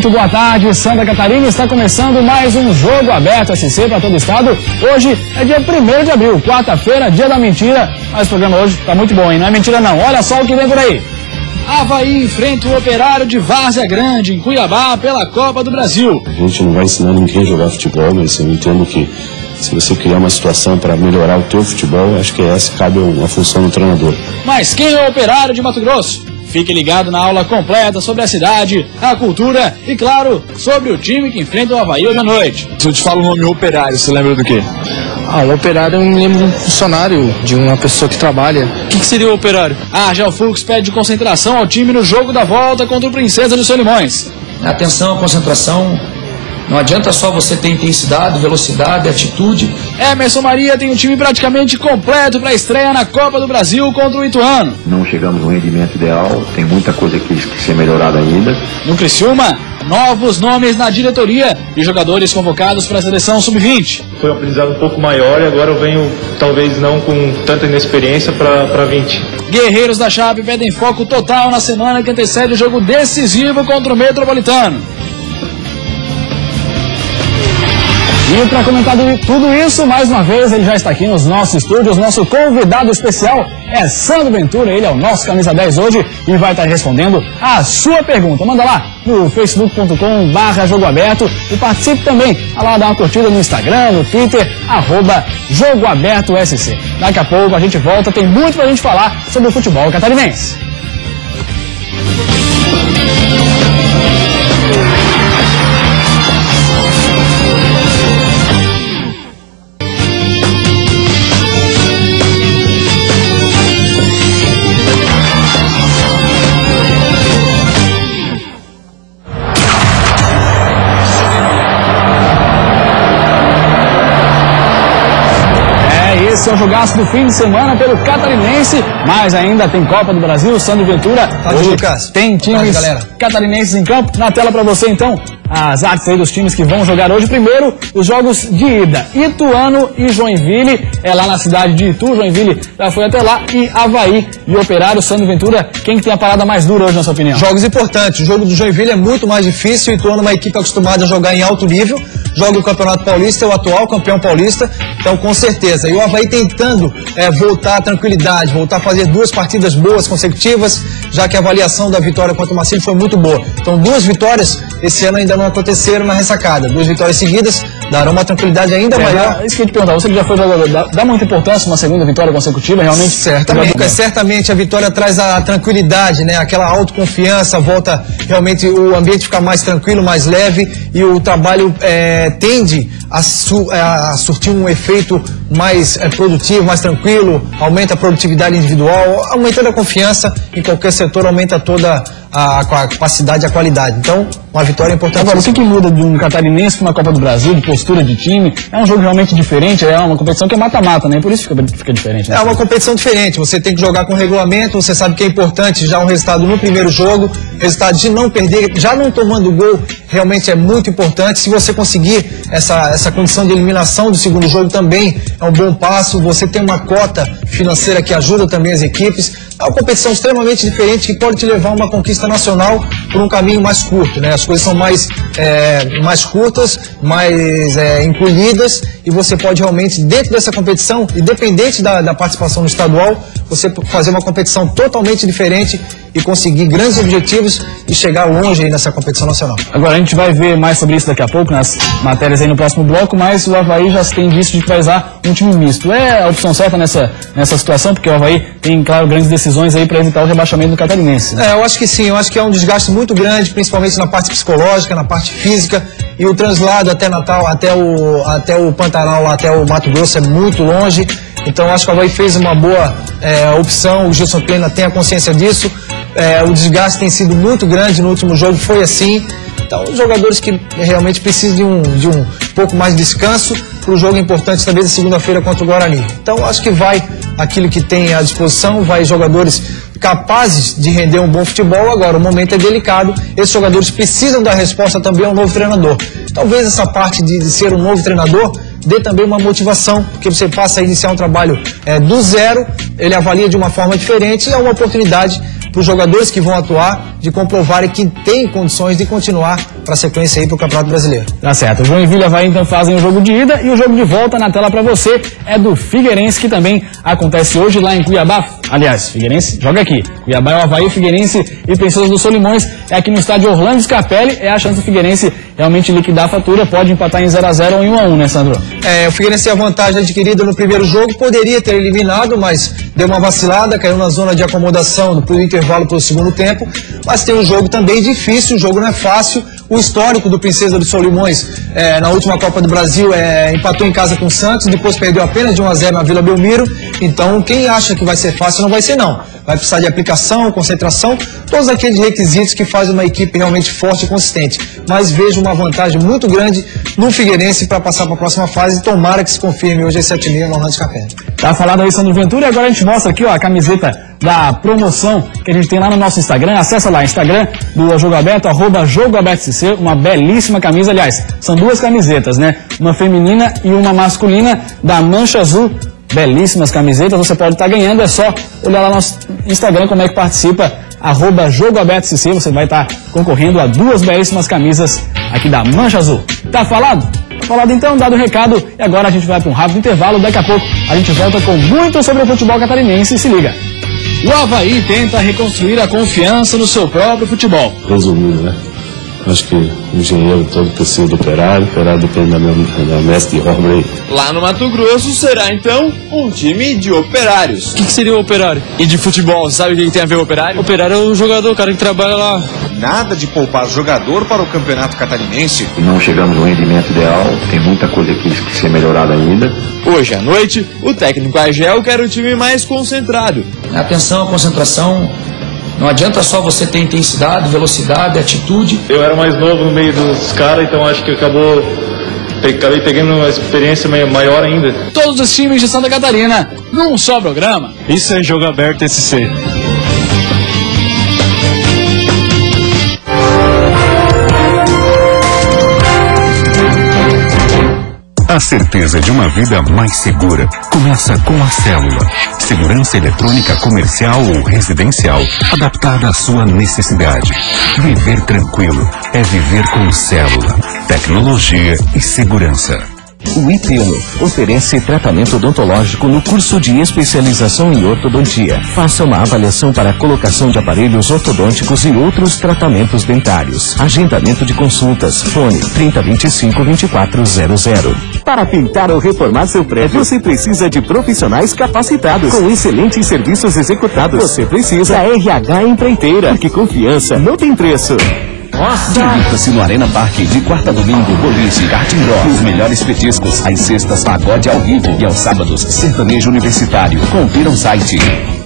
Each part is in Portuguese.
Muito boa tarde, Santa Catarina. Está começando mais um Jogo Aberto SC para todo o estado. Hoje é dia 1º de abril, quarta-feira, dia da mentira. Mas o programa hoje está muito bom, hein? Não é mentira não. Olha só o que vem por aí. Avaí enfrenta o Operário de Várzea Grande, em Cuiabá, pela Copa do Brasil. A gente não vai ensinar ninguém a jogar futebol, mas eu entendo que se você criar uma situação para melhorar o teu futebol, acho que essa cabe a função do treinador. Mas quem é o Operário de Mato Grosso? Fique ligado na aula completa sobre a cidade, a cultura e, claro, sobre o time que enfrenta o Avaí hoje à noite. Se eu te falo o nome Operário, você lembra do quê? O Operário eu me lembro de um funcionário, de uma pessoa que trabalha. O que seria o Operário? Argel Fux pede concentração ao time no jogo da volta contra o Princesa de Solimões. Atenção, concentração. Não adianta só você ter intensidade, velocidade, atitude. Emerson Maria tem um time praticamente completo para a estreia na Copa do Brasil contra o Ituano. Não chegamos no rendimento ideal, tem muita coisa que ser melhorada ainda. No Criciúma, novos nomes na diretoria e jogadores convocados para a seleção sub-20. Foi um aprendizado um pouco maior e agora eu venho, talvez não com tanta inexperiência, para 20. Guerreiros da Chape pedem foco total na semana que antecede o jogo decisivo contra o Metropolitano. E para comentar tudo isso, mais uma vez, ele já está aqui nos nossos estúdios. Nosso convidado especial é Sandro Ventura, ele é o nosso camisa 10 hoje e vai estar respondendo a sua pergunta. Manda lá no facebook.com/Jogo Aberto e participe também. Vai lá, dá uma curtida no Instagram, no Twitter, @Jogo Aberto SC. Daqui a pouco a gente volta, tem muito pra gente falar sobre o futebol catarinense. Esse é o jogaço do fim de semana pelo Catarinense, mas ainda tem Copa do Brasil. Sandro Ventura, hoje tem times catarinenses em campo. Na tela para você, então, as artes aí dos times que vão jogar hoje. Primeiro, os jogos de ida. Ituano e Joinville, é lá na cidade de Itu. Joinville já foi até lá. E Avaí e Operário. Sandro Ventura, quem que tem a parada mais dura hoje, na sua opinião? Jogos importantes. O jogo do Joinville é muito mais difícil. O Ituano é uma equipe acostumada a jogar em alto nível. Joga o Campeonato Paulista, é o atual campeão paulista. Então, com certeza. E o Avaí tentando voltar à tranquilidade, voltar a fazer 2 partidas boas consecutivas, já que a avaliação da vitória contra o Marcílio foi muito boa. Então, 2 vitórias esse ano ainda não aconteceram na ressacada. 2 vitórias seguidas darão uma tranquilidade ainda maior. Isso que eu ia te perguntar, você que já foi jogador, dá muita importância uma segunda vitória consecutiva, realmente? Certamente a vitória traz a tranquilidade, né? Aquela autoconfiança, volta realmente o ambiente ficar mais tranquilo, mais leve e o trabalho tende a surtir um efeito mais produtivo, mais tranquilo, aumenta a produtividade individual, aumentando a confiança em qualquer setor, aumenta toda a capacidade e a qualidade. Então, uma vitória importante. Agora, o que muda de um catarinense para uma Copa do Brasil, de postura de time? É um jogo realmente diferente, é uma competição que é mata-mata, né? Por isso fica diferente. Né? É uma competição diferente, você tem que jogar com regulamento, você sabe que é importante já um resultado no primeiro jogo, resultado de não perder, já não tomando gol, realmente é muito importante. Se você conseguir essa condição de eliminação do segundo jogo também é um bom passo, você tem uma cota financeira que ajuda também as equipes. É uma competição extremamente diferente que pode te levar a uma conquista nacional por um caminho mais curto, né? As coisas são mais curtas, mais encolhidas e você pode realmente, dentro dessa competição, independente da participação no estadual, você fazer uma competição totalmente diferente e conseguir grandes objetivos e chegar longe aí nessa competição nacional. Agora a gente vai ver mais sobre isso daqui a pouco, nas matérias aí no próximo bloco, mas o Avaí já tem visto de que vai usar um time misto. É a opção certa nessa situação, porque o Avaí tem, claro, grandes decisões aí para evitar o rebaixamento do catarinense. Eu acho que sim, eu acho que é um desgaste muito grande, principalmente na parte psicológica, na parte física, e o translado até Natal, até o Pantanal, até o Mato Grosso é muito longe. Então acho que o Avaí fez uma boa opção, o Gilson Plena tem a consciência disso. O desgaste tem sido muito grande no último jogo, foi assim. Então, os jogadores que realmente precisam de um pouco mais de descanso para o jogo importante também da segunda-feira contra o Guarani. Então, acho que vai aquilo que tem à disposição, vai jogadores capazes de render um bom futebol. Agora, o momento é delicado, esses jogadores precisam dar resposta também ao novo treinador. Talvez essa parte de ser um novo treinador dê também uma motivação, porque você passa a iniciar um trabalho do zero, ele avalia de uma forma diferente e é uma oportunidade para os jogadores que vão atuar de comprovarem que têm condições de continuar para a sequência aí para o Campeonato Brasileiro. Tá certo. O Joinville e Avaí então fazem o jogo de ida e o jogo de volta na tela para você é do Figueirense, que também acontece hoje lá em Cuiabá. Aliás, Figueirense joga aqui. Cuiabá é o Avaí, Figueirense e Princesa dos Solimões é aqui no estádio Orlando Scarpelli. É a chance do Figueirense realmente liquidar a fatura, pode empatar em 0-0 ou em 1-1, né, Sandro? O Figueirense tem a vantagem adquirida no primeiro jogo, poderia ter eliminado, mas deu uma vacilada, caiu na zona de acomodação pro intervalo pro segundo tempo, mas tem um jogo também difícil, o jogo não é fácil. O histórico do Princesa dos Solimões na última Copa do Brasil empatou em casa com o Santos, depois perdeu apenas de 1-0 na Vila Belmiro. Então quem acha que vai ser fácil não vai ser não. Vai precisar de aplicação, concentração, todos aqueles requisitos que fazem uma equipe realmente forte e consistente. Mas vejo uma vantagem muito grande no Figueirense para passar para a próxima fase e tomara que se confirme hoje às 7h30 no Orlando Scarpelli. Tá falado aí, Sandro Ventura, e agora a gente mostra aqui, ó, a camiseta da promoção que a gente tem lá no nosso Instagram. Acessa lá, Instagram do Jogo Aberto, @JogoAbertoCC, uma belíssima camisa. Aliás, são duas camisetas, né? Uma feminina e uma masculina da Mancha Azul. Belíssimas camisetas, você pode estar ganhando, é só olhar lá no nosso Instagram como é que participa, @JogoAbertoCC, você vai estar concorrendo a duas belíssimas camisas aqui da Mancha Azul. Tá falado? Tá falado então, dado o recado, e agora a gente vai para um rápido intervalo, daqui a pouco a gente volta com muito sobre o futebol catarinense, se liga. O Avaí tenta reconstruir a confiança no seu próprio futebol. Resumindo, né? Acho que o engenheiro todo precisa do operário, o operário depende da mestre de obra aí. Lá no Mato Grosso será então um time de operários. O que seria o operário? E de futebol, sabe o que tem a ver o operário? O operário é o jogador, o cara que trabalha lá. Nada de poupar jogador para o campeonato catarinense. Não chegamos no rendimento ideal, tem muita coisa que ser melhorada ainda. Hoje à noite, o técnico Agel quer o time mais concentrado. Atenção, concentração. Não adianta só você ter intensidade, velocidade, atitude. Eu era mais novo no meio dos caras, então acho que acabei pegando uma experiência maior ainda. Todos os times de Santa Catarina num só programa. Isso é Jogo Aberto SC. A certeza de uma vida mais segura começa com a Célula. Segurança eletrônica comercial ou residencial, adaptada à sua necessidade. Viver tranquilo é viver com Célula. Tecnologia e segurança. O IPENO oferece tratamento odontológico no curso de especialização em ortodontia. Faça uma avaliação para a colocação de aparelhos ortodônticos e outros tratamentos dentários. Agendamento de consultas. Fone 3025-2400. Para pintar ou reformar seu prédio, você precisa de profissionais capacitados, com excelentes serviços executados. Você precisa da RH Empreiteira, porque confiança não tem preço. Divirta-se no Arena Parque de quarta a domingo, boliche, kart indoor, os melhores petiscos, às sextas pagode ao vivo e aos sábados sertanejo universitário. Confira o site.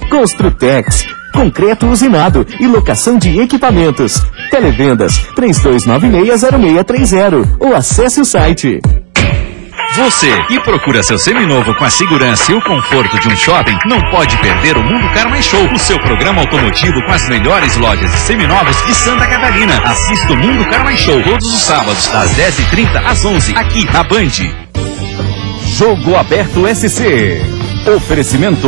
Construtex, concreto usinado e locação de equipamentos. Televendas 32960630 ou acesse o site. Você que procura seu seminovo com a segurança e o conforto de um shopping, não pode perder o Mundo Car Mais Show, o seu programa automotivo com as melhores lojas de seminovos de Santa Catarina. Assista o Mundo Car Mais Show todos os sábados, das 10h30 às 11h, aqui na Band. Jogo Aberto SC. Oferecimento.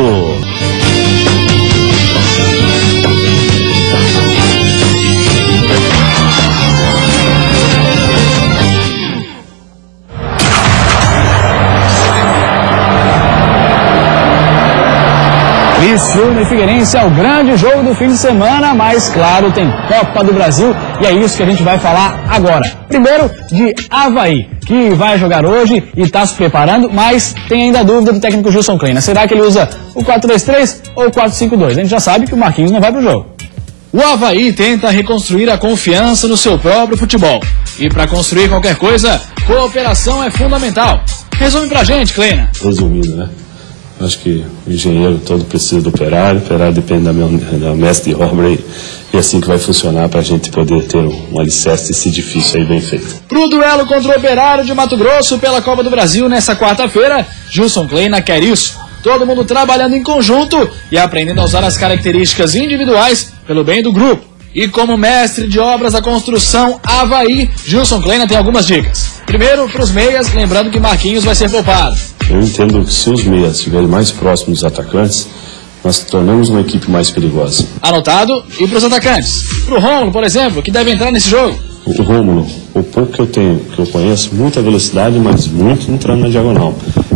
Isso, no Figueirense é o grande jogo do fim de semana, mas claro, tem Copa do Brasil e é isso que a gente vai falar agora. Primeiro, de Avaí, que vai jogar hoje e está se preparando, mas tem ainda a dúvida do técnico Gilson Kleina. Será que ele usa o 4-3-3 ou o 4-5-2? A gente já sabe que o Marquinhos não vai pro jogo. O Avaí tenta reconstruir a confiança no seu próprio futebol. E para construir qualquer coisa, cooperação é fundamental. Resume pra gente, Kleina. Resumindo, né? Acho que o engenheiro todo precisa do operário, o operário depende da mestre de obra e assim que vai funcionar para a gente poder ter um alicerce desse edifício aí bem feito. Pro duelo contra o Operário de Mato Grosso pela Copa do Brasil nessa quarta-feira, Gilson Kleina quer isso. Todo mundo trabalhando em conjunto e aprendendo a usar as características individuais pelo bem do grupo. E como mestre de obras da construção Avaí, Gilson Kleina tem algumas dicas. Primeiro, para os meias, lembrando que Marquinhos vai ser poupado. Eu entendo que se os meias estiverem mais próximos dos atacantes, nós tornamos uma equipe mais perigosa. Anotado. E para os atacantes? Para o Rômulo, por exemplo, que deve entrar nesse jogo. O Rômulo, o pouco que eu conheço, muita velocidade, mas muito entrando na diagonal.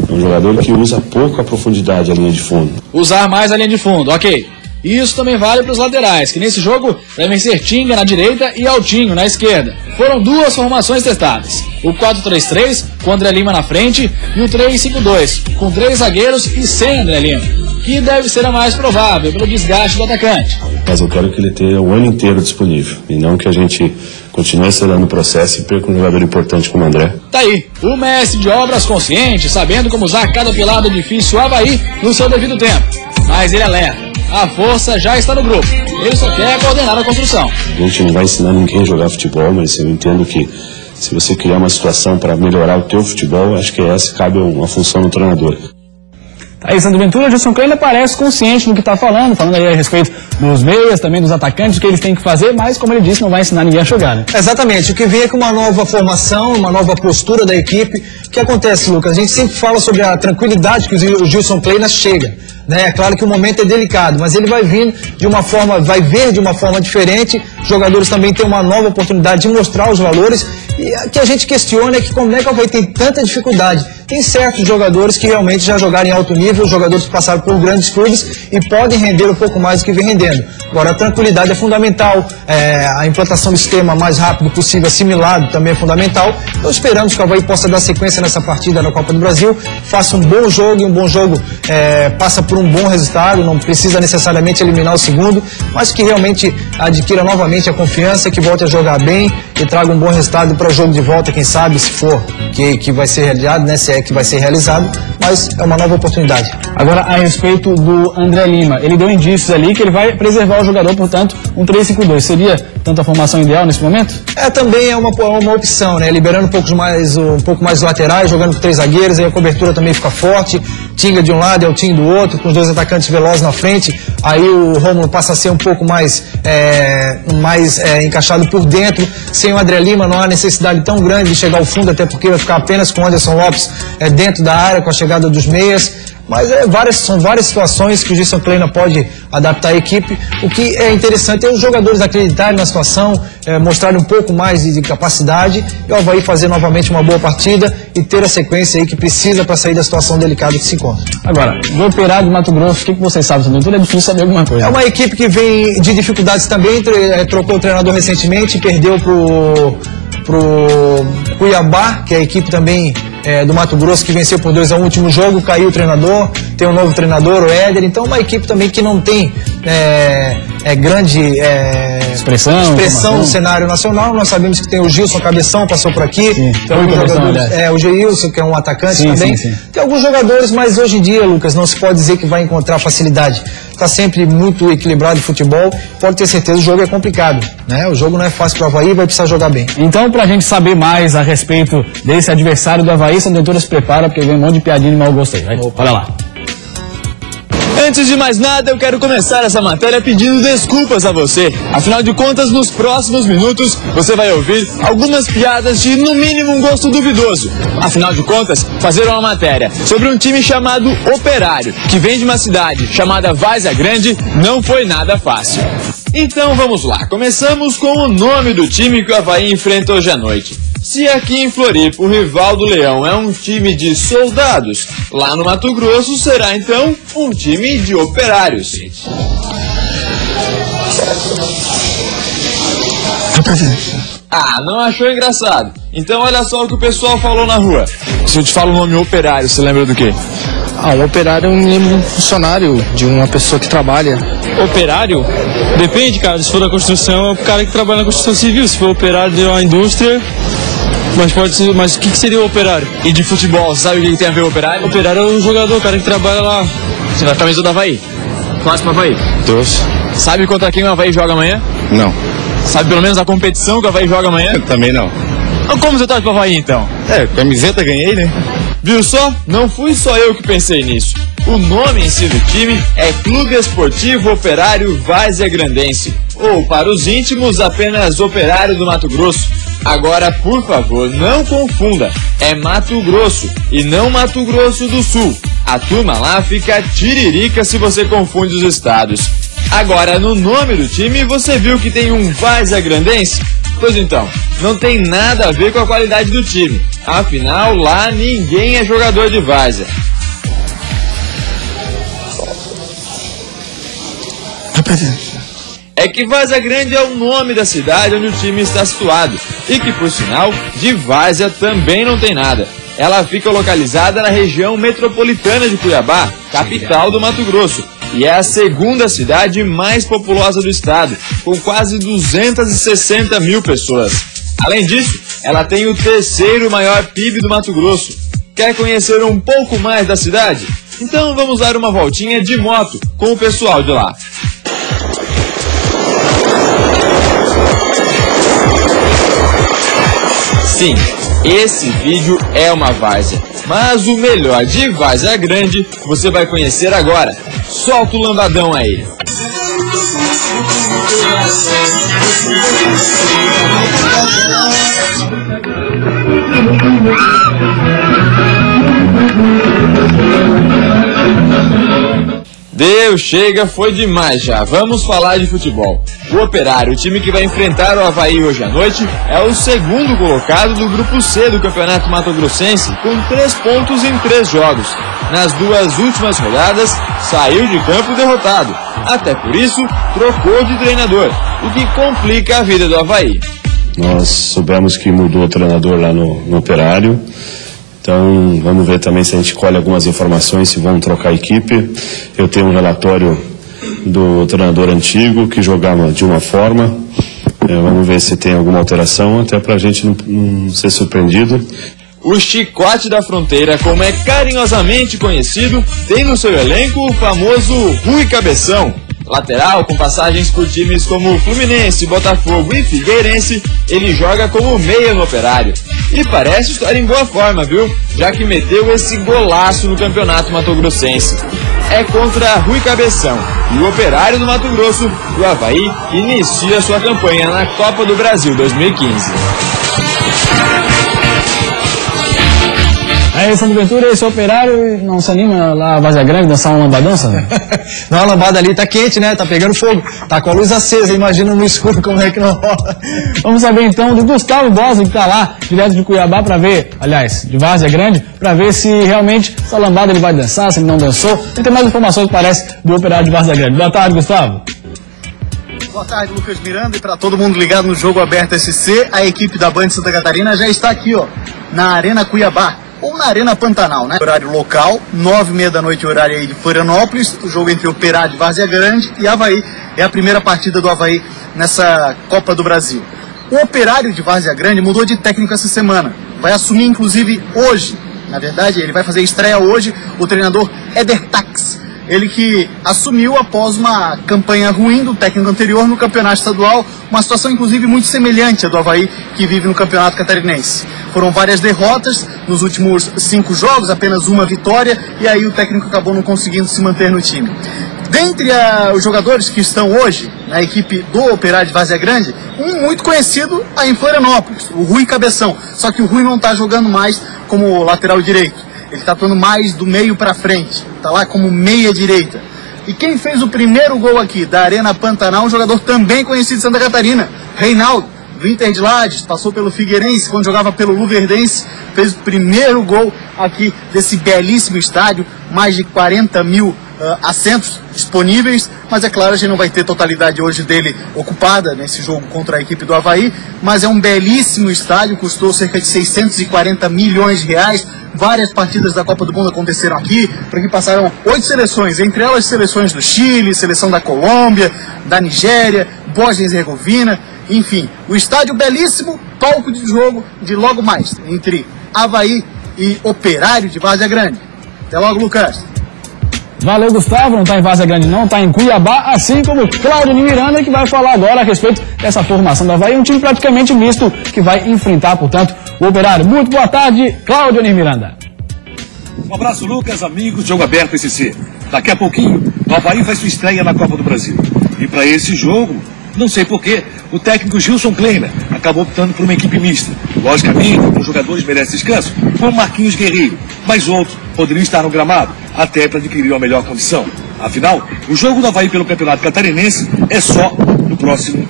É um jogador que usa pouco a profundidade, a linha de fundo. Usar mais a linha de fundo, ok. Isso também vale para os laterais, que nesse jogo devem ser Tinga na direita e Altinho na esquerda. Foram duas formações testadas. O 4-3-3, com André Lima na frente, e o 3-5-2, com 3 zagueiros e sem André Lima, que deve ser a mais provável pelo desgaste do atacante. Mas eu quero que ele tenha o ano inteiro disponível, e não que a gente continue acelerando o processo e perca um jogador importante como o André. Tá aí, o mestre de obras consciente, sabendo como usar cada pilar do edifício Avaí no seu devido tempo. Mas ele alerta. A força já está no grupo. Ele só quer coordenar a construção. A gente não vai ensinar ninguém a jogar futebol, mas eu entendo que se você criar uma situação para melhorar o teu futebol, acho que essa cabe uma função no treinador. Aí, Sandro Ventura, Gilson Kleina parece consciente do que está falando aí a respeito dos meias, também dos atacantes, o que eles têm que fazer, mas, como ele disse, não vai ensinar ninguém a jogar, né? Exatamente, o que vem é com uma nova formação, uma nova postura da equipe. O que acontece, Lucas? A gente sempre fala sobre a tranquilidade que o Gilson Kleina chega, né? É claro que o momento é delicado, mas ele vai vir de uma forma, vai ver de uma forma diferente. Os jogadores também têm uma nova oportunidade de mostrar os valores. E o que a gente questiona é que como é que vai ter tanta dificuldade. Tem certos jogadores que realmente já jogaram em alto nível, jogadores que passaram por grandes clubes e podem render um pouco mais do que vem rendendo. Agora, a tranquilidade é fundamental, a implantação do sistema mais rápido possível, assimilado, também é fundamental. Então, esperamos que o Avaí possa dar sequência nessa partida na Copa do Brasil, faça um bom jogo, e um bom jogo passa por um bom resultado, não precisa necessariamente eliminar o segundo, mas que realmente adquira novamente a confiança, que volte a jogar bem e traga um bom resultado para o jogo de volta, quem sabe, se for que vai ser realizado, né, se é que vai ser realizado, mas é uma nova oportunidade. Agora, a respeito do André Lima, ele deu indícios ali que ele vai preservar o jogador, portanto, um 3-5-2. Seria tanto a formação ideal nesse momento? Também é uma opção, né? Liberando um pouco mais os laterais, jogando com 3 zagueiros, aí a cobertura também fica forte. Tinga de um lado e Altinho do outro, com os 2 atacantes velozes na frente. Aí o Rômulo passa a ser um pouco mais encaixado por dentro. Sem o André Lima não há necessidade tão grande de chegar ao fundo, até porque vai ficar apenas com o Anderson Lopes dentro da área, com a chegada dos meias. Mas são várias situações que o Gilson Kleina pode adaptar a equipe. O que é interessante é os jogadores acreditarem na situação, mostrarem um pouco mais de capacidade, e o Avaí fazer novamente uma boa partida e ter a sequência aí que precisa para sair da situação delicada que se encontra. Agora, do Operário do Mato Grosso, o que vocês sabem sobre tudo? É difícil saber alguma coisa. É uma equipe que vem de dificuldades também, trocou o treinador recentemente, perdeu pro Cuiabá, que é a equipe também do Mato Grosso, que venceu por 2-1 o último jogo, caiu o treinador, tem um novo treinador, o Éder, então uma equipe também que não tem grande expressão no cenário nacional. Nós sabemos que tem o Gilson Cabeção, passou por aqui, tem alguns jogadores, o Geilson, que é um atacante também, tem alguns jogadores, mas hoje em dia, Lucas, não se pode dizer que vai encontrar facilidade. Está sempre muito equilibrado o futebol, pode ter certeza, o jogo é complicado, né? O jogo não é fácil para o Avaí, vai precisar jogar bem. Então, para a gente saber mais a respeito desse adversário do Avaí, Sandro Ventura se prepara, porque vem um monte de piadinha de mau gosto aí. Olha lá. Antes de mais nada, eu quero começar essa matéria pedindo desculpas a você. Afinal de contas, nos próximos minutos, você vai ouvir algumas piadas de, no mínimo, um gosto duvidoso. Afinal de contas, fazer uma matéria sobre um time chamado Operário, que vem de uma cidade chamada Várzea Grande, não foi nada fácil. Então vamos lá, começamos com o nome do time que o Avaí enfrenta hoje à noite. Se aqui em Floripa o rival do Leão é um time de soldados, lá no Mato Grosso será então um time de operários. Não achou engraçado? Então olha só o que o pessoal falou na rua. Se eu te falo o nome operário, você lembra do quê? Um operário eu me lembro de um funcionário, de uma pessoa que trabalha. Operário? Depende, cara. Se for da construção, é o cara que trabalha na construção civil. Se for operário de uma indústria... Mas pode ser, mas o que seria o operário? E de futebol, sabe o que tem a ver o operário? O operário é o jogador, o cara que trabalha lá. Você vai camisa do Avaí? Torce pro Avaí? Trouxe. Sabe contra quem o Avaí joga amanhã? Não. Sabe pelo menos a competição que o Avaí joga amanhã? Também não. Então como você torce pro Avaí então? Camiseta ganhei, né? Viu só? Não fui só eu que pensei nisso. O nome em si do time é Clube Esportivo Operário Várzea Grandense, ou para os íntimos, apenas Operário do Mato Grosso. Agora, por favor, não confunda, é Mato Grosso e não Mato Grosso do Sul. A turma lá fica tiririca se você confunde os estados. Agora, no nome do time, você viu que tem um Várzea Grandense? Pois então, não tem nada a ver com a qualidade do time. Afinal, lá ninguém é jogador de várzea. É que Várzea Grande é o nome da cidade onde o time está situado. E que, por sinal, de várzea também não tem nada. Ela fica localizada na região metropolitana de Cuiabá, capital do Mato Grosso. E é a segunda cidade mais populosa do estado, com quase 260 mil pessoas. Além disso, ela tem o terceiro maior PIB do Mato Grosso. Quer conhecer um pouco mais da cidade? Então vamos dar uma voltinha de moto com o pessoal de lá. Sim, esse vídeo é uma várzea, mas o melhor de Várzea Grande você vai conhecer agora. Solta o lambadão aí. Deus, chega, foi demais já. Vamos falar de futebol. O Operário, o time que vai enfrentar o Avaí hoje à noite, é o segundo colocado do Grupo C do Campeonato Mato Grossense, com 3 pontos em 3 jogos. Nas 2 últimas rodadas, saiu de campo derrotado. Até por isso, trocou de treinador, o que complica a vida do Avaí. Nós soubemos que mudou o treinador lá no Operário. Então, vamos ver também se a gente colhe algumas informações, se vão trocar a equipe. Eu tenho um relatório do treinador antigo, que jogava de uma forma. Vamos ver se tem alguma alteração, até para a gente não ser surpreendido. O Chicote da Fronteira, como é carinhosamente conhecido, tem no seu elenco o famoso Rui Cabeção. Lateral, com passagens por times como Fluminense, Botafogo e Figueirense, ele joga como meia no Operário. E parece estar em boa forma, viu? Já que meteu esse golaço no Campeonato Mato Grossense. É contra Rui Cabeção e o Operário do Mato Grosso, o Avaí inicia sua campanha na Copa do Brasil 2015. Aí, Sandro Ventura, esse Operário não se anima lá a Várzea Grande dançar uma lambadança? Não, a lambada ali tá quente, né? Tá pegando fogo. Tá com a luz acesa, imagina no escuro como é que não rola. Vamos saber então do Gustavo Bosa, que tá lá, direto de Cuiabá, pra ver, aliás, de Várzea Grande, pra ver se realmente essa lambada ele vai dançar, se ele não dançou. E tem mais informações, parece, do Operário de Várzea Grande. Boa tarde, Gustavo. Boa tarde, Lucas Miranda, e para todo mundo ligado no Jogo Aberto SC, a equipe da Band Santa Catarina já está aqui, ó, na Arena Cuiabá, ou na Arena Pantanal, né? Horário local, 9h30 da noite, horário aí de Florianópolis, o jogo entre Operário de Várzea Grande e Avaí, é a primeira partida do Avaí nessa Copa do Brasil. O Operário de Várzea Grande mudou de técnico essa semana, vai assumir inclusive hoje, na verdade ele vai fazer estreia hoje, o treinador Éder Tax. Ele que assumiu após uma campanha ruim do técnico anterior no campeonato estadual, uma situação inclusive muito semelhante à do Avaí que vive no campeonato catarinense. Foram várias derrotas nos últimos 5 jogos, apenas uma vitória, e aí o técnico acabou não conseguindo se manter no time. Dentre os jogadores que estão hoje na equipe do Operário de Várzea Grande, um muito conhecido aí em Florianópolis, o Rui Cabeção. Só que o Rui não está jogando mais como lateral direito. Ele está atuando mais do meio para frente, está lá como meia direita. E quem fez o primeiro gol aqui da Arena Pantanal, um jogador também conhecido de Santa Catarina, Reinaldo, do Inter de Lages, passou pelo Figueirense, quando jogava pelo Luverdense, fez o primeiro gol aqui desse belíssimo estádio, mais de 40 mil assentos disponíveis, mas é claro, a gente não vai ter totalidade hoje dele ocupada nesse jogo contra a equipe do Avaí, mas é um belíssimo estádio, custou cerca de 640 milhões de reais, várias partidas da Copa do Mundo aconteceram aqui, por aqui passaram 8 seleções, entre elas seleções do Chile, seleção da Colômbia, da Nigéria, Bósnia e Herzegovina, enfim, o estádio belíssimo, palco de jogo de logo mais, entre Avaí e Operário de Várzea Grande. Até logo, Lucas. Valeu, Gustavo. Não está em Várzea Grande, não. Está em Cuiabá, assim como Cláudio Miranda, que vai falar agora a respeito dessa formação do Avaí. Um time praticamente misto que vai enfrentar, portanto, o Operário. Muito boa tarde, Cláudio Miranda. Um abraço, Lucas, amigos, Jogo Aberto SC. Daqui a pouquinho, o Avaí faz sua estreia na Copa do Brasil. E para esse jogo, não sei porquê, o técnico Gilson Kleiner acabou optando por uma equipe mista. Logicamente, alguns jogadores merecem descanso, como Marquinhos Guerreiro, mas outros poderiam estar no gramado, até para adquirir uma melhor condição. Afinal, o jogo do Avaí pelo Campeonato Catarinense é só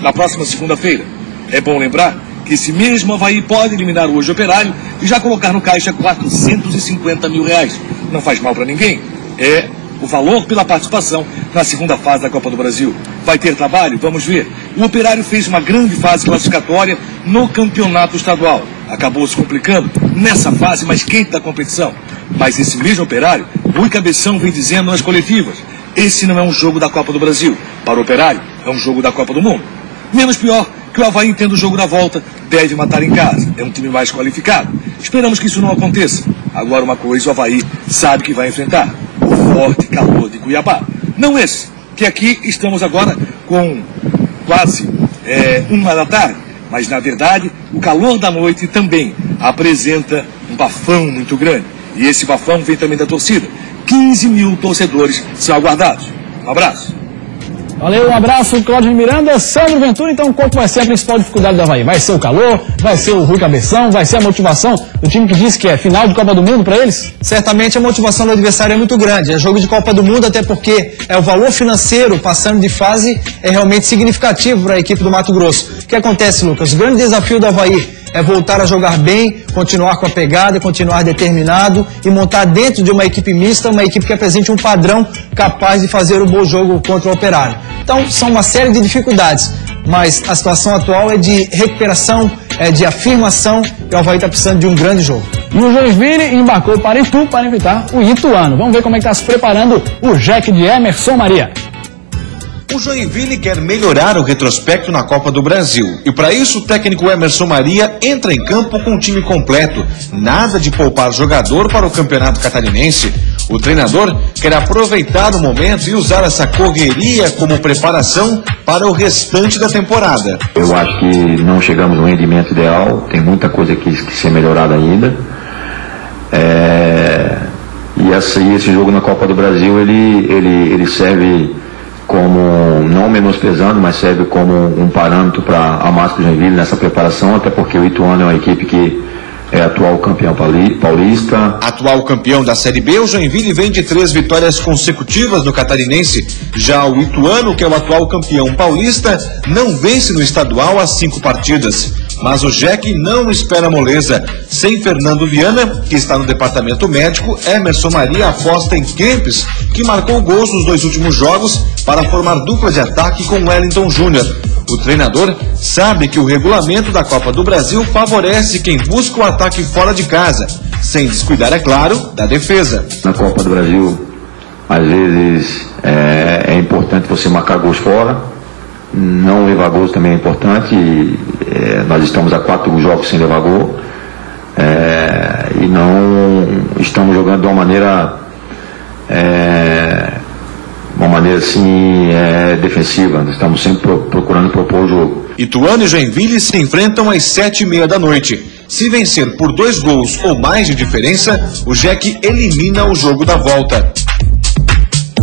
na próxima segunda-feira. É bom lembrar que esse mesmo Avaí pode eliminar hoje o Operário e já colocar no caixa 450 mil reais. Não faz mal para ninguém. É o valor pela participação na segunda fase da Copa do Brasil. Vai ter trabalho? Vamos ver. O Operário fez uma grande fase classificatória no campeonato estadual. Acabou se complicando nessa fase mais quente da competição. Mas esse mesmo Operário, Rui Cabeção vem dizendo nas coletivas, esse não é um jogo da Copa do Brasil. Para o Operário, é um jogo da Copa do Mundo. Menos pior que o Avaí, tendo o jogo da volta, deve matar em casa. É um time mais qualificado. Esperamos que isso não aconteça. Agora uma coisa, o Avaí sabe que vai enfrentar: o forte calor de Cuiabá. Não esse, que aqui estamos agora com quase 1 da tarde. Mas, na verdade, o calor da noite também apresenta um bafão muito grande. E esse bafão vem também da torcida. 15 mil torcedores são aguardados. Um abraço. Valeu, um abraço, Cláudio Miranda. Sandro Ventura, então, qual que vai ser a principal dificuldade do Avaí? Vai ser o calor? Vai ser o Rui Cabeção? Vai ser a motivação do time que diz que é final de Copa do Mundo para eles? Certamente a motivação do adversário é muito grande. É jogo de Copa do Mundo, até porque o valor financeiro passando de fase é realmente significativo para a equipe do Mato Grosso. O que acontece, Lucas? O grande desafio do Avaí é voltar a jogar bem, continuar com a pegada, continuar determinado e montar dentro de uma equipe mista, uma equipe que apresente um padrão capaz de fazer um bom jogo contra o Operário. Então, são uma série de dificuldades, mas a situação atual é de recuperação, é de afirmação, e o Avaí está precisando de um grande jogo. E o Joinville embarcou para Itu para enfrentar o Ituano. Vamos ver como é que está se preparando o Jack de Emerson Maria. O Joinville quer melhorar o retrospecto na Copa do Brasil. E para isso o técnico Emerson Maria entra em campo com o time completo. Nada de poupar jogador para o Campeonato Catarinense. O treinador quer aproveitar o momento e usar essa correria como preparação para o restante da temporada. Eu acho que não chegamos no rendimento ideal. Tem muita coisa que ser melhorada ainda. E esse jogo na Copa do Brasil, ele serve como, não menosprezando, mas serve como um parâmetro para a Máscara Joinville nessa preparação, até porque o Ituano é uma equipe que é atual campeão paulista. Atual campeão da Série B, o Joinville vem de 3 vitórias consecutivas no Catarinense. Já o Ituano, que é o atual campeão paulista, não vence no estadual há 5 partidas. Mas o Jack não espera moleza. Sem Fernando Viana, que está no departamento médico, Emerson Maria aposta em Kempis, que marcou gols nos 2 últimos jogos para formar dupla de ataque com Wellington Júnior. O treinador sabe que o regulamento da Copa do Brasil favorece quem busca o ataque fora de casa, sem descuidar, é claro, da defesa. Na Copa do Brasil, às vezes é importante você marcar gols fora. Não levar gols também é importante. Nós estamos há 4 jogos sem levar gol. E não estamos jogando de uma maneira assim defensiva. Nós estamos sempre procurando propor o jogo. Ituano e Joinville se enfrentam às 7h30 da noite. Se vencer por 2 gols ou mais de diferença, o Jack elimina o jogo da volta.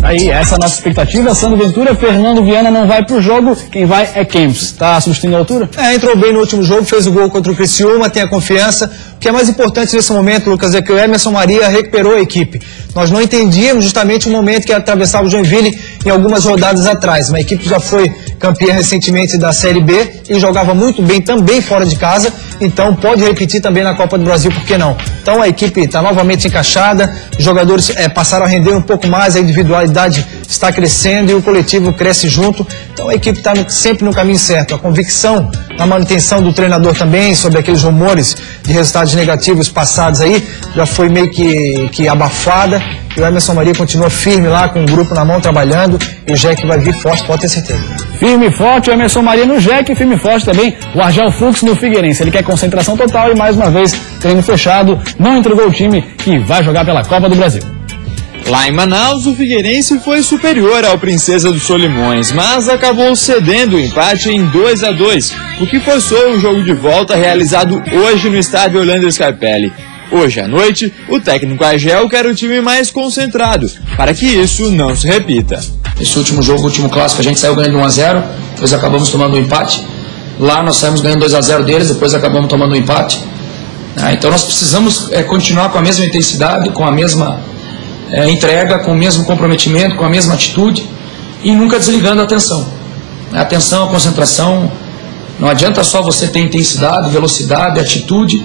Aí, essa é a nossa expectativa. Sandro Ventura, Fernando Viana não vai pro jogo, quem vai é Kempis. Tá substituindo a altura? Entrou bem no último jogo, fez o gol contra o Criciúma, tem a confiança. O que é mais importante nesse momento, Lucas, é que o Emerson Maria recuperou a equipe. Nós não entendíamos justamente o momento que atravessava o Joinville em algumas rodadas atrás. Uma equipe que já foi campeã recentemente da Série B e jogava muito bem também fora de casa, então pode repetir também na Copa do Brasil, por que não? Então a equipe está novamente encaixada, os jogadores passaram a render um pouco mais, a individualidade está crescendo e o coletivo cresce junto, então a equipe está sempre no caminho certo. A convicção na manutenção do treinador também, sobre aqueles rumores de resultados negativos passados aí, já foi meio que abafada, e o Emerson Maria continua firme lá, com o grupo na mão, trabalhando, e o Jack vai vir forte, pode ter certeza. Firme e forte o Emerson Maria no Jack, firme e forte também o Argel Fux no Figueirense. Ele quer concentração total e, mais uma vez, treino fechado, não entregou o time que vai jogar pela Copa do Brasil. Lá em Manaus, o Figueirense foi superior ao Princesa dos Solimões, mas acabou cedendo o empate em 2-2, o que forçou o jogo de volta realizado hoje no estádio Orlando Scarpelli. Hoje à noite, o técnico Argel quer o time mais concentrado, para que isso não se repita. Esse último jogo, o último clássico, a gente saiu ganhando 1-0, depois acabamos tomando um empate. Lá nós saímos ganhando 2-0 deles, depois acabamos tomando um empate. Então nós precisamos continuar com a mesma intensidade, com a mesma entrega, com o mesmo comprometimento, com a mesma atitude e nunca desligando a atenção. A atenção, a concentração Não adianta só você ter intensidade, velocidade, atitude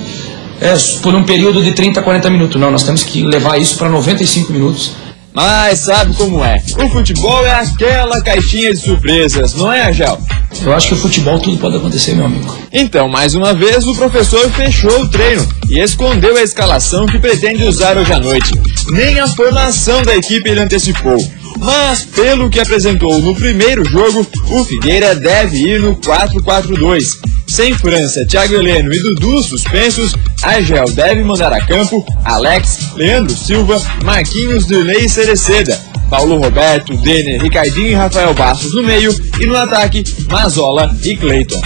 por um período de 30, 40 minutos. Não, nós temos que levar isso para 95 minutos. Mas sabe como é? O futebol é aquela caixinha de surpresas, não é, Argel? Eu acho que o futebol tudo pode acontecer, meu amigo. Então, mais uma vez, o professor fechou o treino e escondeu a escalação que pretende usar hoje à noite. Nem a formação da equipe ele antecipou. Mas, pelo que apresentou no primeiro jogo, o Figueira deve ir no 4-4-2. Sem França, Thiago Heleno e Dudu suspensos, Argel deve mandar a campo Alex, Leandro Silva, Marquinhos, Dirley e Cereceda, Paulo Roberto, Denner, Ricardinho e Rafael Bastos no meio e no ataque, Mazola e Cleiton.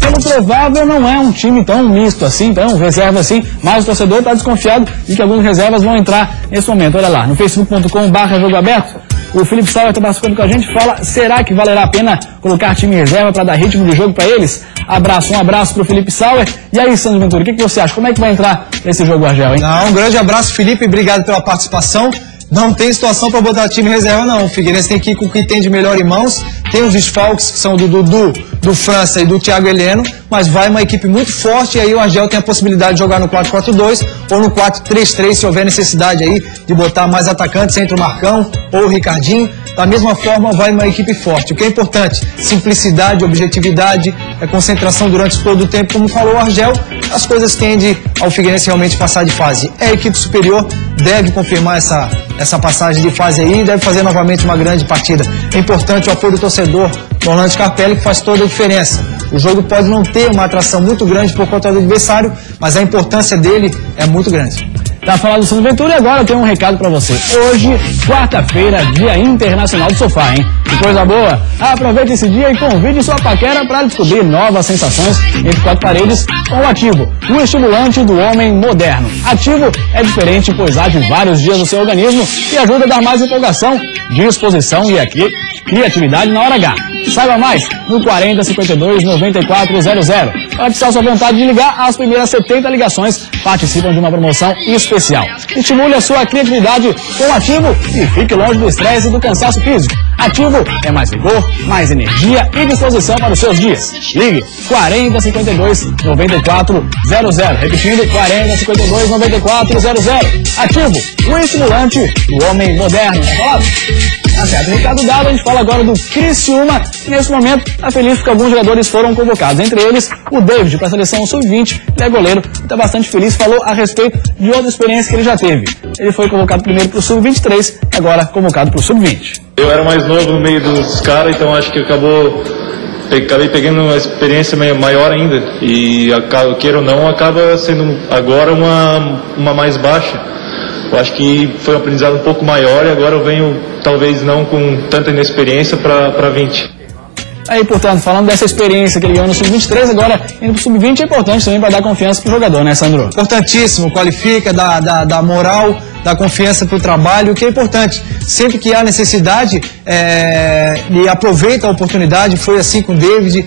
Pelo provável não é um time tão misto assim, tão reserva assim, mas o torcedor está desconfiado de que algumas reservas vão entrar nesse momento. Olha lá, no facebook.com/jogo aberto, o Felipe Sauer está participando com a gente, fala, será que valerá a pena colocar time em reserva para dar ritmo de jogo para eles? Um abraço para o Felipe Sauer. E aí, Sandro Ventura, o que você acha? Como é que vai entrar esse jogo, Argel, hein? Um grande abraço, Felipe, obrigado pela participação. Não tem situação para botar time em reserva, não. O Figueirense tem que ir com o que tem de melhor em mãos. Tem os desfalques, que são do Dudu, do França e do Thiago Heleno, mas vai uma equipe muito forte e aí o Argel tem a possibilidade de jogar no 4-4-2 ou no 4-3-3, se houver necessidade aí de botar mais atacantes entre o Marcão ou o Ricardinho. Da mesma forma, vai uma equipe forte. O que é importante, simplicidade, objetividade, concentração durante todo o tempo. Como falou o Argel, as coisas tendem ao Figueirense realmente passar de fase. É a equipe superior, deve confirmar essa passagem de fase aí e deve fazer novamente uma grande partida. É importante o apoio do torcedor, do Orlando Scarpelli, que faz toda a diferença. O jogo pode não ter uma atração muito grande por conta do adversário, mas a importância dele é muito grande. Tá falando do Sandro Ventura e agora eu tenho um recado pra você. Hoje, quarta-feira, Dia Internacional do Sofá, hein? Que coisa boa! Aproveite esse dia e convide sua paquera para descobrir novas sensações entre quatro paredes com o Ativo, o estimulante do homem moderno. Ativo é diferente, pois age vários dias no seu organismo e ajuda a dar mais empolgação, disposição e criatividade na hora H. Saiba mais no 40 52 94 00. Para precisar sua vontade de ligar, as primeiras 70 ligações participam de uma promoção especial. Estimule a sua criatividade com o Ativo e fique longe do estresse e do cansaço físico. Ativo é mais vigor, mais energia e disposição para os seus dias. Ligue 40 52 94 00. Repetindo, 40 52 94 00. Ativo, o estimulante do homem moderno. Tá falado? Tá certo, recado dado, a gente fala agora do Criciúma. Nesse momento, tá feliz porque alguns jogadores foram convocados. Entre eles, o David, para a seleção sub-20, ele é goleiro e está bastante feliz, falou a respeito de outra experiência que ele já teve. Ele foi convocado primeiro para o sub-23, agora convocado para o sub-20. Eu era mais novo no meio dos caras, então acho que acabei pegando uma experiência maior ainda. E, queira ou não, acaba sendo agora uma mais baixa. Eu acho que foi um aprendizado um pouco maior e agora eu venho, talvez não com tanta inexperiência, para 20. Aí, portanto, falando dessa experiência que ele ganhou no Sub-23, agora indo pro Sub-20 é importante também para dar confiança pro jogador, né, Sandro? Importantíssimo, qualifica, dá moral, dá confiança pro trabalho, o que é importante. Sempre que há necessidade, e aproveita a oportunidade, foi assim com o David.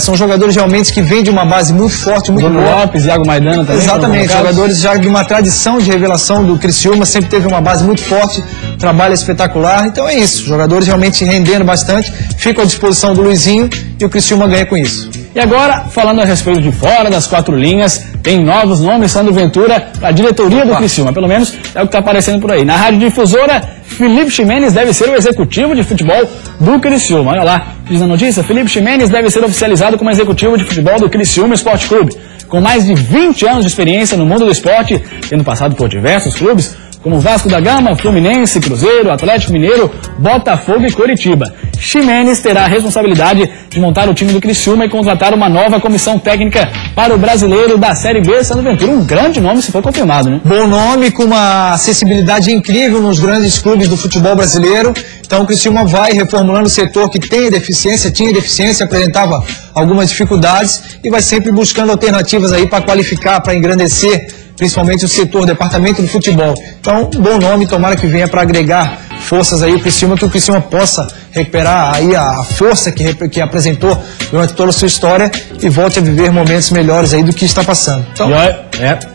São jogadores realmente que vêm de uma base muito forte, muito boa. Lopes, Iago Maidana também. Exatamente, jogadores já de uma tradição de revelação do Criciúma, sempre teve uma base muito forte, trabalho espetacular, então é isso, jogadores realmente rendendo bastante, ficam à disposição do Luizinho e o Criciúma ganha com isso. E agora, falando a respeito de fora das quatro linhas, tem novos nomes, Sandro Ventura, para a diretoria do Criciúma, pelo menos é o que está aparecendo por aí. Na Rádio Difusora, Felipe Ximenes deve ser o executivo de futebol do Criciúma. Olha lá, diz a notícia, Felipe Ximenes deve ser oficializado como executivo de futebol do Criciúma Esporte Clube. Com mais de 20 anos de experiência no mundo do esporte, tendo passado por diversos clubes, como Vasco da Gama, Fluminense, Cruzeiro, Atlético Mineiro, Botafogo e Coritiba. Ximenes terá a responsabilidade de montar o time do Criciúma e contratar uma nova comissão técnica para o brasileiro da Série B, Sandro Ventura. Um grande nome, se for confirmado, né? Bom nome, com uma acessibilidade incrível nos grandes clubes do futebol brasileiro. Então o Criciúma vai reformulando o setor que tinha deficiência, apresentava algumas dificuldades e vai sempre buscando alternativas aí para qualificar, para engrandecer principalmente o setor, o departamento do futebol. Então, um bom nome, tomara que venha para agregar forças aí o Criciúma, que o Criciúma possa recuperar aí a força que apresentou durante toda a sua história e volte a viver momentos melhores aí do que está passando. Então...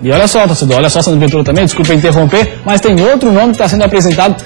E olha só, torcedor, olha só, Sandro Ventura também, desculpa interromper, mas tem outro nome que está sendo apresentado,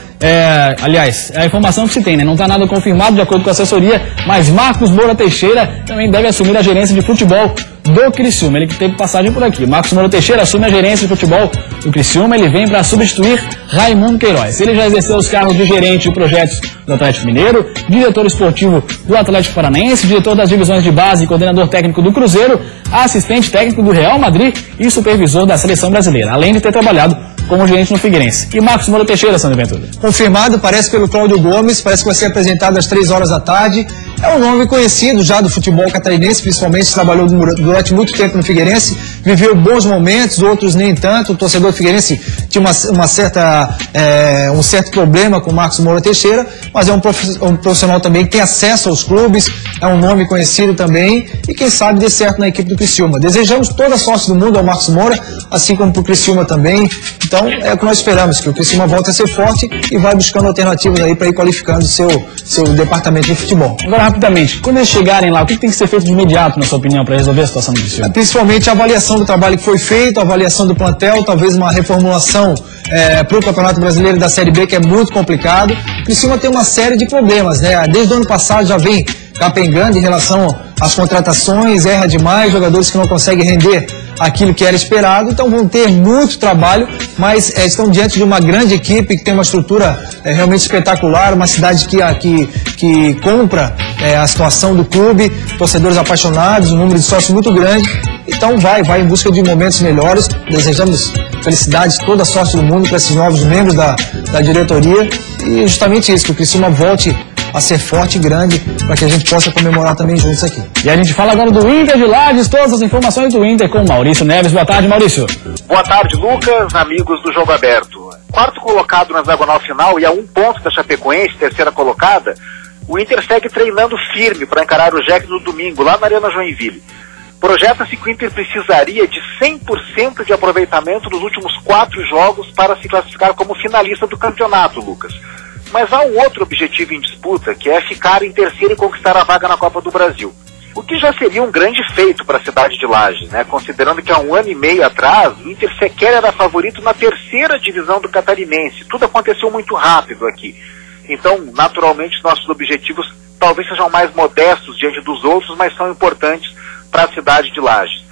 aliás, é a informação que se tem, né? Não está nada confirmado de acordo com a assessoria, mas Marcos Moura Teixeira também deve assumir a gerência de futebol do Criciúma, ele que teve passagem por aqui. Marcos Moura Teixeira assume a gerência de futebol do Criciúma, ele vem para substituir Raimundo Queiroz. Ele já exerceu os cargos de gerente de projetos do Atlético Mineiro, diretor esportivo do Atlético Paranaense, diretor das divisões de base e coordenador técnico do Cruzeiro, assistente técnico do Real Madrid e supervisor da seleção brasileira, além de ter trabalhado como gerente no Figueirense. E Marcos Moura Teixeira, Sandro Ventura? Confirmado, parece pelo Cláudio Gomes, parece que vai ser apresentado às 3 horas da tarde. É um nome conhecido já do futebol catarinense, principalmente trabalhou durante muito tempo no Figueirense, viveu bons momentos, outros nem tanto. O torcedor figueirense tinha um certo problema com o Marcos Moura Teixeira, mas é um profissional também que tem acesso aos clubes, é um nome conhecido também e quem sabe dê certo na equipe do Criciúma. Desejamos toda a sorte do mundo ao Marcos Moura, assim como para o Criciúma também. Então é o que nós esperamos, que o Criciúma volte a ser forte e vai buscando alternativas aí para ir qualificando seu departamento de futebol. Agora, rapidamente, quando eles chegarem lá, o que tem que ser feito de imediato, na sua opinião, para resolver a situação do Criciúma? Principalmente a avaliação do trabalho que foi feito, a avaliação do plantel, talvez uma reformulação para o Campeonato Brasileiro da Série B, que é muito complicado. O Criciúma tem uma série de problemas, né? Desde o ano passado já vem capengando em relação às contratações, erra demais, jogadores que não conseguem render aquilo que era esperado, então vão ter muito trabalho, mas estão diante de uma grande equipe que tem uma estrutura realmente espetacular, uma cidade que compra a situação do clube, torcedores apaixonados, um número de sócios muito grande, então vai em busca de momentos melhores. Desejamos felicidade, toda a sorte do mundo para esses novos membros da diretoria e justamente isso, que o Criciúma volte a ser forte e grande para que a gente possa comemorar também juntos aqui. E a gente fala agora do Inter de Lages, todas as informações do Inter com Maurício Neves. Boa tarde, Maurício. Boa tarde, Lucas, amigos do Jogo Aberto. Quarto colocado na diagonal final e a 1 ponto da Chapecoense, terceira colocada, o Inter segue treinando firme para encarar o Jack no domingo, lá na Arena Joinville. Projeta-se que o Inter precisaria de 100% de aproveitamento nos últimos 4 jogos para se classificar como finalista do campeonato, Lucas. Mas há um outro objetivo em disputa, que é ficar em terceiro e conquistar a vaga na Copa do Brasil. O que já seria um grande feito para a cidade de Lages, né? Considerando que há 1 ano e meio atrás, o Inter sequer era favorito na terceira divisão do Catarinense. Tudo aconteceu muito rápido aqui. Então, naturalmente, nossos objetivos talvez sejam mais modestos diante dos outros, mas são importantes para a cidade de Lages.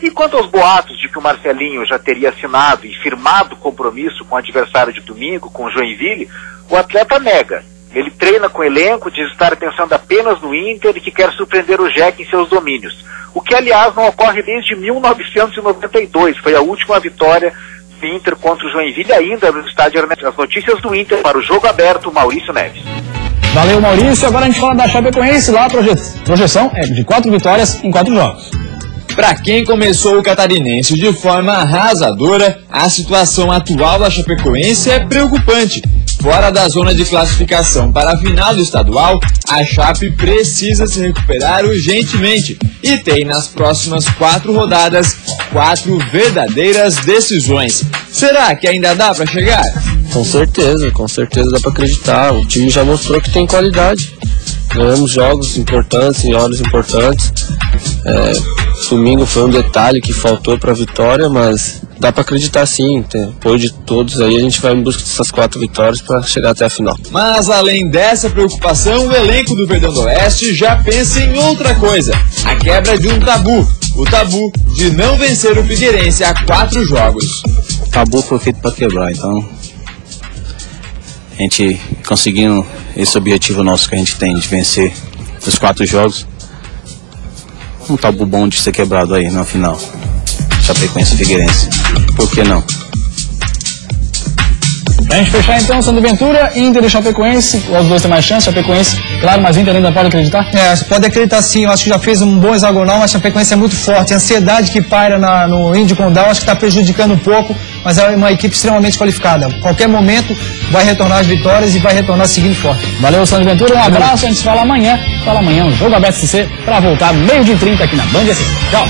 E quanto aos boatos de que o Marcelinho já teria assinado e firmado compromisso com o adversário de domingo, com o Joinville, o atleta nega. Ele treina com o elenco, diz estar pensando apenas no Inter e que quer surpreender o Jack em seus domínios. O que, aliás, não ocorre desde 1992. Foi a última vitória do Inter contra o Joinville, ainda no estádio Ernesto. As notícias do Inter para o Jogo Aberto, Maurício Neves. Valeu, Maurício. Agora a gente fala da Chapecoense lá. A projeção é de 4 vitórias em 4 jogos. Para quem começou o Catarinense de forma arrasadora, a situação atual da Chapecoense é preocupante. Fora da zona de classificação para a final do estadual, a Chape precisa se recuperar urgentemente e tem nas próximas 4 rodadas 4 verdadeiras decisões. Será que ainda dá para chegar? Com certeza dá para acreditar. O time já mostrou que tem qualidade. Ganhamos jogos importantes em horas importantes. Domingo foi um detalhe que faltou para a vitória, mas dá para acreditar sim. Depois de todos aí, a gente vai em busca dessas 4 vitórias para chegar até a final. Mas além dessa preocupação, o elenco do Verdão do Oeste já pensa em outra coisa: a quebra de um tabu. O tabu de não vencer o Figueirense há 4 jogos. O tabu foi feito para quebrar, então a gente conseguindo esse objetivo nosso que a gente tem de vencer os 4 jogos, um tabu bom de ser quebrado aí na final. Chapecoense e Figueirense. Por que não? Pra gente fechar então, Sandro Ventura, Inter e Chapecoense, os dois têm mais chance, Chapecoense, claro, mas Inter ainda pode acreditar? Pode acreditar sim, eu acho que já fez um bom hexagonal, mas a Chapecoense é muito forte, a ansiedade que paira no Índio Condal, acho que está prejudicando um pouco, mas é uma equipe extremamente qualificada. A qualquer momento vai retornar as vitórias e vai retornar seguindo forte. Valeu, Sandro Ventura, um abraço, a gente se fala amanhã, o Jogo Aberto SC, para voltar 12h30 aqui na Band SC. Tchau!